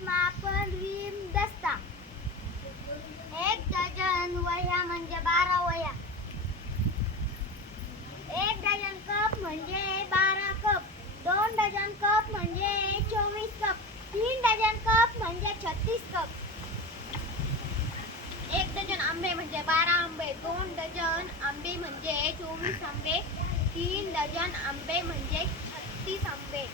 मापन रीम दस्ता। एक डझन वह्या म्हणजे बारा वह्या। एक डझन कप म्हणजे बारा कप। दोन डझन कप म्हणजे चोवीस कप। तीन डझन कप म्हणजे छत्तीस कप। एक डझन आंबे म्हणजे बारा आंबे। दोन डझन आंबे म्हणजे चोवीस आंबे। तीन डझन आंबे म्हणजे छत्तीस आंबे।